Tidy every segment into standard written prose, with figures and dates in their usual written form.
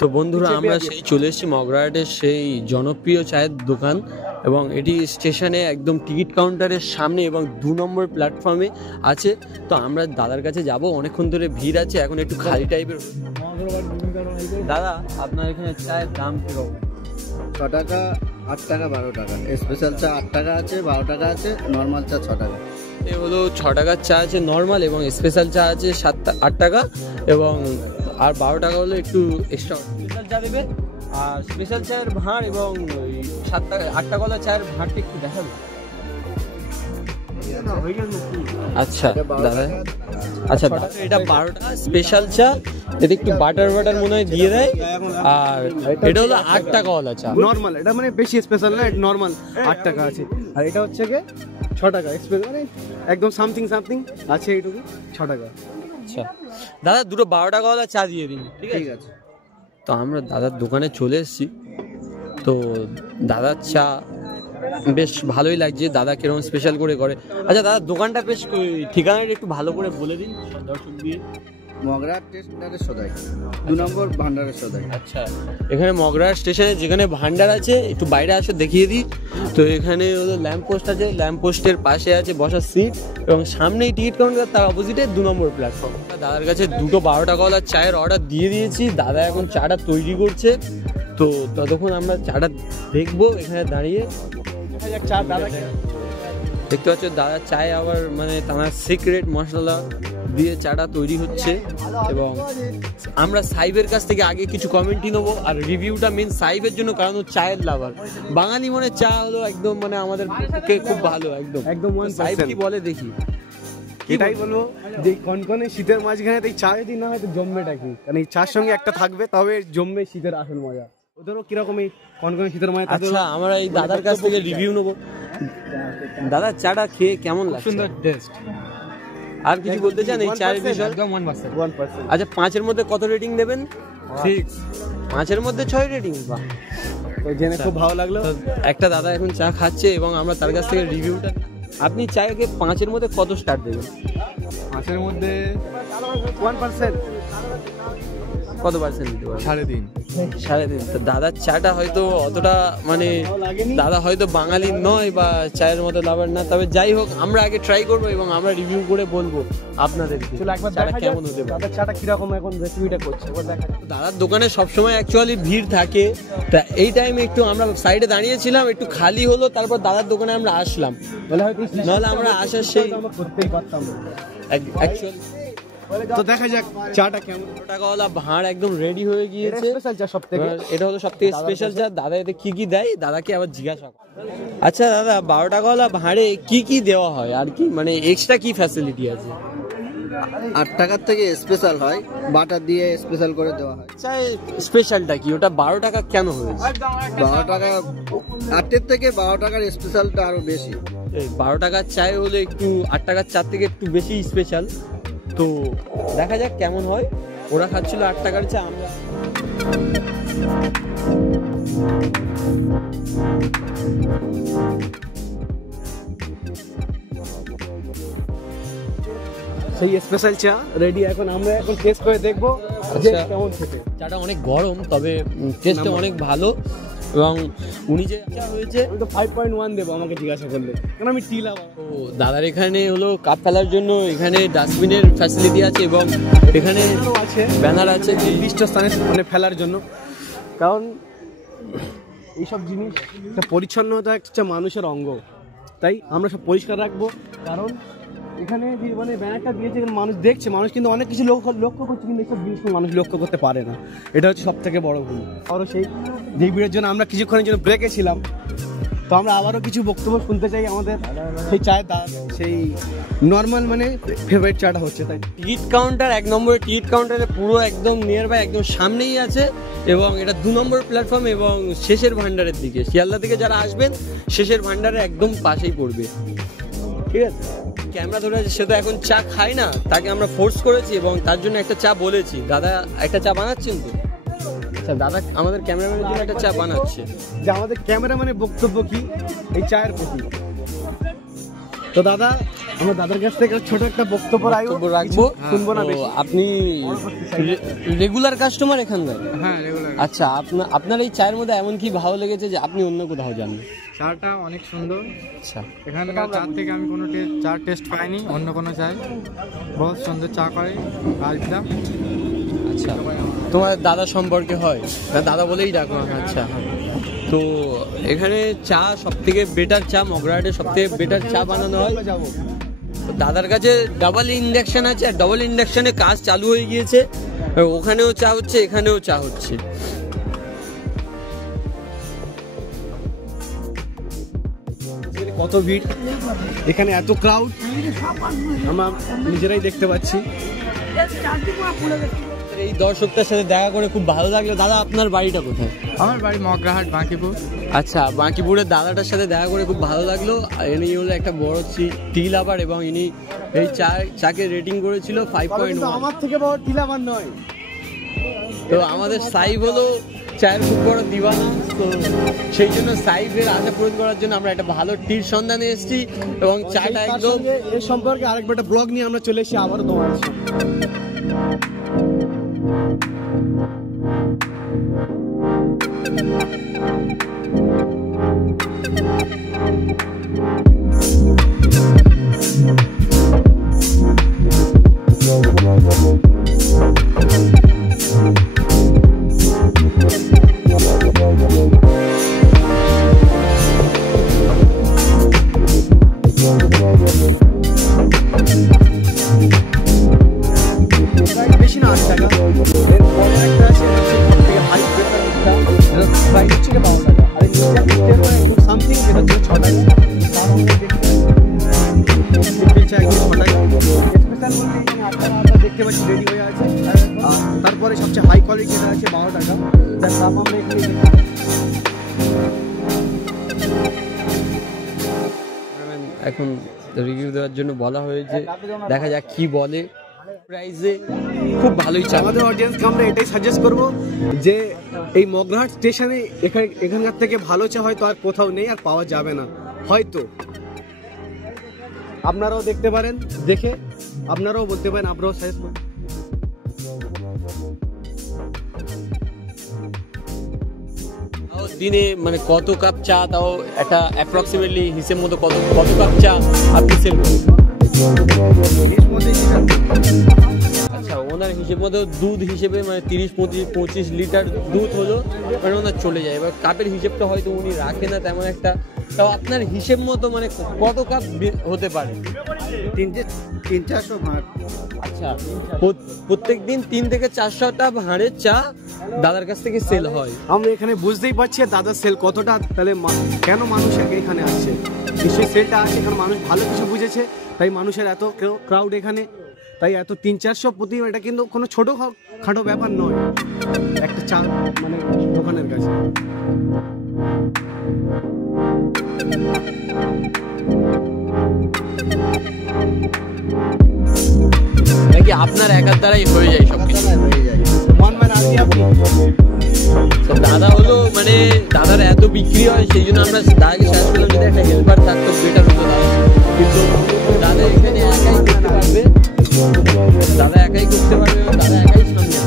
তো বন্ধুরা আমরা সেই চলে এসেছি মগরাহাটের সেই জনপ্রিয় চায়ের দোকান এবং এটি স্টেশনে একদম টিকিট কাউন্টারের সামনে এবং 2 নম্বর প্ল্যাটফর্মে আছে। তো আমরা দাদার কাছে যাব, অনেকক্ষণ ধরে ভিড় আছে, এখন একটু খালি টাইপের। দাদা আপনার এখানে চায়ের দাম কিরকম? 6 টাকা, 8 টাকা, 12 টাকা। স্পেশাল চা 8 টাকা আছে, 12 টাকা আছে, নর্মাল চা 6 টাকা। এ হলো 6 টাকার চা আছে নর্মাল, এবং স্পেশাল চা আছে 8 টাকা, এবং আর 12 টাকা হলো একটু এক্সট্রা স্পেশাল চা দেবে। আর স্পেশাল চায়ের ভাঁড় এবং 8 টাকা চায়ের ভাঁড়টা একটু দেখাবে। আচ্ছা দাদা, আচ্ছা এটা 12 টাকা স্পেশাল চা, এতে একটু বাটার মনে হয় দিয়ে দেয়। আর এটা হলো 8 টাকাওয়ালা চা নর্মাল, এটা মানে বেশি স্পেশাল না, এটা নর্মাল 8 টাকা আছে। আর এটা হচ্ছে কি 6 টাকা স্পেশাল, মানে একদম সামথিং আছে এইটুকু 6 টাকা। আচ্ছা দাদা দুটো 12 টাকাওয়ালা চা দিয়ে দিন। ঠিক আছে। তো আমরা দাদার দোকানে চলে এসেছি। তো দাদার চা বেশ ভালোই লাগছে, দাদা কিরকম স্পেশাল করে করে। আচ্ছা দাদা দোকানটা বেশ ঠিকানাটা একটু ভালো করে বলে দিন দর্শক দিয়ে। মগরাহাট স্টেশনের সদাই, 2 নম্বর ভান্ডারের সদাই। আচ্ছা এখানে মগরাহাট স্টেশনে যেখানে ভান্ডার আছে একটু বাইরে আসো দেখিয়ে দিই। তো এখানে হলো ল্যাম্প পোস্ট আছে, ল্যাম্প পোস্টের পাশে আছে বসার সিট এবং সামনেই টিকিট কাউন্টার, তার অপোজিটে 2 নম্বর প্ল্যাটফর্ম। দাদার কাছে দুটো 12 টাকাওয়ালা চায়ের অর্ডার দিয়ে দিয়েছি, দাদা এখন চাটা তৈরি করছে। তো ততক্ষণ আমরা চাটা দেখবো এখানে দাঁড়িয়ে। চা দাদা দেখতে পাচ্ছ দাদার চায় আবার মানে তার সিক্রেট মশলা দিয়ে চাটা তৈরি হচ্ছে। এবং আমরা সাইবের কাছ থেকে আগে কিছু কমেন্টই নেবো, আর রিভিউটা মেন সাইবের জন্য, কারণ ও চায়ের লাভার। বাঙালি মনে চা হলো একদম মানে আমাদের পক্ষে খুব ভালো, একদম সাইব কি বলে দেখি। এটাই বলবো যে কনকনে শীতের মাঝখানে এই চা যদি না হয় তো জমবেটা কি, কারণ এই চার সঙ্গে একটা থাকবে তবে জমবে শীতের আসল মজা। ওদেরও কিরকম এই কনকনে শীতের মাঝে। আচ্ছা আমরা এই দাদার কাছ থেকে রিভিউ নেবো। দাদা চাটা খেয়ে কেমন লাগছে? সুন্দর টেস্ট। আর কিছু বলতে চান এই চায়ের বিষয়ে? একদম 1%। আচ্ছা 5-এর মধ্যে কত রেটিং দেবেন? 6। 5-এর মধ্যে 6 রেটিং। বাহ, তো জেনে খুব ভালো লাগলো। একটা দাদা এখন চা খাচ্ছে এবং আমরা তার কাছ থেকে রিভিউটা। আপনি চায়কে 5-এর মধ্যে কত স্টার দেবেন? 5-এর মধ্যে 1%। কত পার্সেন্ট দিতে পারেন? 3.5। 3.5। তো দাদার চাটা হয়তো অতটা মানে দাদা হয়তো বাঙালি নয় বা চায়ের মতো লাভার না, তবে যাই হোক আমরা আগে ট্রাই করবো এবং আমরা রিভিউ করে বলবো আপনাদেরকে চাটা কেমন হতে পারে। দাদার চাটা কিরকম এখন রেসিপিটা করছে দাদার দোকানে সবসময় অ্যাকচুয়ালি ভিড় থাকে, তা এই টাইমে একটু আমরা সাইডে দাঁড়িয়েছিলাম, একটু খালি হলো, তারপর দাদার দোকানে আমরা আসলাম, নাহলে আমরা আসার সেই করতেই পারতাম অ্যাকচুয়ালি। তো দেখা যাক চাটা কেমন। 12 টাকাওয়ালা ভাঁড় একদম রেডি হয়ে গিয়েছে। স্পেশাল চা সবথেকে, এটা হলো সবথেকে স্পেশাল চা। দাদা এতে কি কি দেয় দাদাকে আবার জিজ্ঞাসা। আচ্ছা দাদা 12 টাকাওয়ালা ভাঁড়ে কি কি দেওয়া হয় আর কি, মানে এক্সট্রা কি ফ্যাসিলিটি আছে? 8 টাকার থেকে স্পেশাল হয়, বাটার দিয়ে স্পেশাল করে দেওয়া হয়। চাই স্পেশালটা কি, ওটা 12 টাকা কেন হয়েছে? 12 টাকা 8-এর থেকে 12 টাকার স্পেশালটা আরো বেশি। 12 টাকার চায় হলে একটু 8 টাকার চার থেকে একটু বেশি স্পেশাল। তো দেখা যাক কেমন হয়। ওরা খাচ্ছিল 8 টাকার চা, আমরা সেই স্পেশাল চা রেডি। এখন আমরা টেস্ট করে দেখবো কেমন খেতে। চাটা অনেক গরম, তবে টেস্টটা অনেক ভালো। এবং উনি যে চা হয়েছে আমি তো 5.1 দেবো আমাকে জিজ্ঞাসা করলে, কারণ আমি টি লাভার। তো দাদার এখানে হলো কাপ ফেলার জন্য এখানে ডাস্টবিনের ফ্যাসিলিটি আছে এবং এখানে আছে ব্যানার আছে নির্দিষ্ট স্থানে মানে ফেলার জন্য, কারণ এইসব জিনিস পরিচ্ছন্নতা একটা মানুষের অঙ্গ, তাই আমরা সব পরিষ্কার রাখবো। কারণ এখানে যে মানে ব্যানারটা দিয়েছে মানুষ দেখছে, মানুষ কিন্তু অনেক কিছু লক্ষ্য করছে, কিন্তু এইসব জিনিস মানুষ লক্ষ্য করতে পারে না। এটা হচ্ছে সব থেকে বড় ভুল। আরও সেই যে ভিড়ের জন্য আমরা কিছুক্ষণের জন্য ব্রেকে ছিলাম, তো আমরা আবারও কিছু বক্তব্য শুনতে চাই আমাদের সেই চায়ের সেই নর্মাল মানে ফেভারিট চাটা হচ্ছে। তাই টিকিট কাউন্টার 1 নম্বর টিকিট কাউন্টারে পুরো একদম নিয়ার বাই, একদম সামনেই আছে এবং এটা 2 নম্বর প্ল্যাটফর্ম এবং শেষের ভান্ডারের দিকে, শিয়ালদা থেকে যারা আসবেন শেষের ভান্ডারে একদম পাশেই পড়বে। ঠিক আছে, ক্যামেরা ধরে আছে, সে তো এখন চা খায় না, তাকে আমরা ফোর্স করেছি এবং তার জন্য একটা চা বলেছি। দাদা একটা চা বানাচ্ছেন তো? আচ্ছা, দাদা আমাদের ক্যামেরাম্যানের জন্য একটা চা বানাচ্ছে। যে আমাদের ক্যামেরাম্যানের বক্তব্য কি এই চায়ের প্রতি। তো দাদা, আমরা দাদার কাছ থেকে ছোট একটা বক্তব্য রাখবো, শুনবো না তো বেশি। আপনি রেগুলার কাস্টমার এখানকার? হ্যাঁ, রেগুলার। আচ্ছা, আপনার এই চায়ের মধ্যে এমন কি ভালো লেগেছে যে আপনি অন্য কোথাও যান? চাটা অনেক সুন্দর। আচ্ছা, এখানকার চা থেকে আমি কোনো চার টেস্ট পাইনি অন্য কোনো চায়। বহুত সুন্দর চা করে আলটা। আচ্ছা, তোমার দাদা সম্পর্কে হয় না? দাদা বলেই ডাকো। আচ্ছা, তো এখানে চা সব থেকে বেটার চা, মগরাহাটে সব থেকে বেটার চা বানানো হয়। তো দাদার কাছে ডাবল ইন্ডাকশন আছে, আর ডাবল ইন্ডাকশনে কাজ চালু হয়ে গিয়েছে। ওখানেও চা হচ্ছে, এখানেও চা হচ্ছে। কত ভিড়, এখানে এত ক্রাউড আমরা নিজেরাই দেখতে পাচ্ছি। এই দর্শকটার সাথে দেখা করে খুব ভালো লাগলো। দাদা আপনার বাড়িটা কোথায়? আমার বাড়ি মগরাহাট, বাঁকিপুর। আচ্ছা, বাঁকিপুরের দাদাটার সাথে দেখা করে খুব ভালো লাগলো। ইনি হলো একটা বড় টি লাভার এবং ইনি এই চাকে রেটিং করেছিল 5.1। আমার থেকে বড় টিলাবার নয়। তো আমাদের সাইব হলো চায়ের খুব বড় দিওয়ানা, তো সেই জন্য সাইবের আশা পূরণ করার জন্য আমরা একটা ভালো টির সন্ধানে এসেছি এবং চাটা একদম এর সম্পর্কে আরেকবার একটা ব্লগ নিয়ে আমরা চলে এসেছি আবারও তোমার সামনে। বেশি না 8 টাকা। এরপরে একটা আছে সবথেকে হাই প্রেসার মিটটা, যেটা প্রাইস হচ্ছে 12 টাকা। আর এই মিটটা সামথিং যেটা হচ্ছে 6 টাকা। সিম্পল চা একদম 6 টাকা। স্পেশাল বলতে এখানে 8 টাকা আমরা দেখতে পাচ্ছি রেডি হয়ে আছে। আর তারপরে সবচেয়ে হাই কোয়ালিটি যেটা আছে 12 টাকা, যার দাম আমরা এখানে এখন রিভিউ দেওয়ার জন্য বলা হয়েছে, দেখা যাক কি বলে। প্রাইসে খুব ভালোই চা। আমাদের অডিয়েন্সকে আমরা এটাই সাজেস্ট করব যে এই মগরাহাট স্টেশনে এখানকার থেকে ভালো চা হয়তো আর কোথাও নেই, আর পাওয়া যাবে না হয়তো। আপনারাও দেখতে পারেন, দেখে আপনারাও বলতে পারেন, আপনারাও সাজেস্ট করুন। দিনে মানে কত কাপ চা, তাও একটা অ্যাপ্রক্সিমেটলি হিসেব মতো কত কাপ চা আপনি সেল করেন? আচ্ছা, ওনার হিসেব মতো দুধ হিসেবে মানে 30-25 লিটার দুধ হলো মানে ওনার চলে যায়। এবার কাপের হিসেবটা হয়তো উনি রাখে না তেমন একটা, তাও আপনার হিসেব মতো মানে কত কাপ হতে পারে? 300-400 ভাঁড়। আচ্ছা, প্রত্যেক দিন 3 থেকে 400টা ভাঁড়ের চা দাদার কাছ থেকে সেল হয়। আমরা এখানে বুঝতেই পারছি দাদার সেল কতটা, তাহলে কেন মানুষ এখানে আসছে। নিশ্চয়ই সেলটা আসছে কারণ মানুষ ভালো কিছু বুঝেছে, তাই মানুষের এত ক্রাউড এখানে। তাই এত 300-400 প্রতি, এটা কিন্তু কোনো ছোটো খাটো ব্যাপার নয় একটা চা মানে দোকানের কাছে। নাকি আপনার একার দ্বারাই হয়ে যায় সবকিছু? হয়ে যায়। ওয়ান ম্যান আর্মি আপনি। দাদা হলো মানে দাদার এত বিক্রি হয়, সেই জন্য আমরা দাদাকে সাহায্য করলাম যদি একটা হেল্পার থাকতো বেটার হতো দাদা। কিন্তু দাদা এখানে একাই করতে পারবে, দাদা একাই করতে পারবে, দাদা একাই সামনে।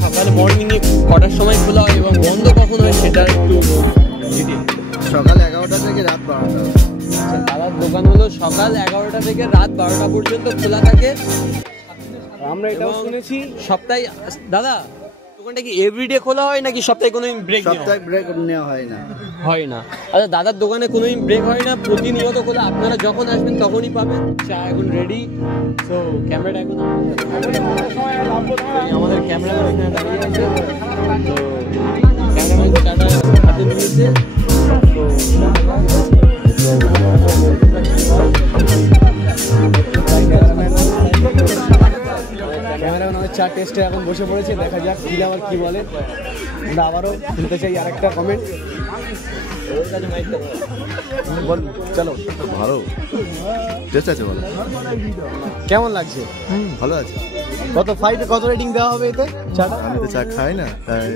সকালে মর্নিংয়ে কটার সময় খোলা হয় এবং বন্ধ কখন হয় সেটা একটু সকাল 11টা থেকে রাত 12টা। দাদার দোকান হলো সকাল 11টা থেকে রাত 12টা পর্যন্ত খোলা থাকে। আমরা এটাও এবং শুনেছি সপ্তাহে দাদা দোকানটা কি এভরিডে খোলা হয় নাকি সপ্তাহে কোনো ব্রেক সপ্তাহে ব্রেক নেওয়া হয় না। হয় না? আচ্ছা, দাদার দোকানে কোনো ব্রেক হয় না, প্রতিনিয়ত খোলা। আপনারা যখন আসবেন তখনই পাবেন। চা এখন রেডি। সো ক্যামেরাটা এখন আমাদের ক্যামেরাম্যান এখানে দাঁড়িয়ে আছে। তো ক্যামেরাম্যান চাটা হাতে নিয়েছে। তো ক্যামেরাম্যান আমাদের চা টেস্টে এখন বসে পড়েছে, দেখা যাক কি আবার কি বলে। আমরা আবারও শুনতে চাই আরেকটা কমেন্ট। বল চলো। ভালো টেস্ট আছে, ভালো। কেমন লাগছে? ভালো আছে। কত 5 কত রেটিং দেওয়া হবে এতে চাটা? আমি তো চা খাই না, তাই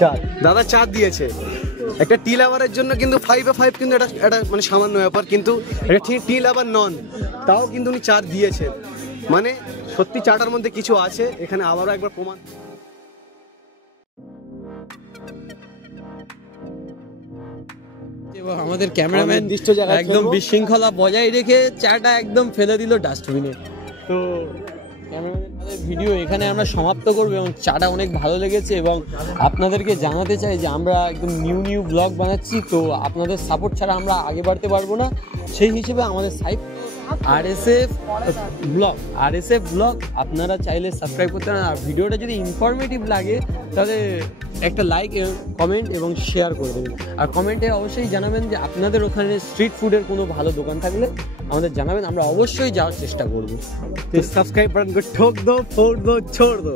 চা। দাদা 4 দিয়েছে। একটা টি লাভারের জন্য কিন্তু 5 এ 5 কিন্তু এটা মানে সামান্য ব্যাপার, কিন্তু এটা টি লাভার নন, তাও কিন্তু উনি 4 দিয়েছেন। মানে সত্যি চাটার মধ্যে কিছু আছে, এখানে আবারও একবার প্রমাণ। এবং আমাদের ক্যামেরাম্যান নির্দিষ্ট জায়গায় একদম ফেলবো। বিশৃঙ্খলা বজায় রেখে চাটা একদম ফেলে দিল ডাস্টবিনে। তো ক্যামেরাম্যানের ভিডিও এখানে আমরা সমাপ্ত করবো এবং চাটা অনেক ভালো লেগেছে এবং আপনাদেরকে জানাতে চাই যে আমরা একদম নিউ ব্লগ বানাচ্ছি, তো আপনাদের সাপোর্ট ছাড়া আমরা আগে বাড়তে পারবো না। সেই হিসেবে আমাদের সাইট RSF ব্লগ আপনারা চাইলে সাবস্ক্রাইব করতে পারেন। আর ভিডিওটা যদি ইনফরমেটিভ লাগে তাহলে একটা লাইক, কমেন্ট এবং শেয়ার করে দেবেন। আর কমেন্টে অবশ্যই জানাবেন যে আপনাদের ওখানে স্ট্রিট ফুডের কোনো ভালো দোকান থাকলে আমাদের জানাবেন, আমরা অবশ্যই যাওয়ার চেষ্টা করবো। तो सब्सक्राइब बटन को ठोक दो, फोड़ दो, छोड़ दो।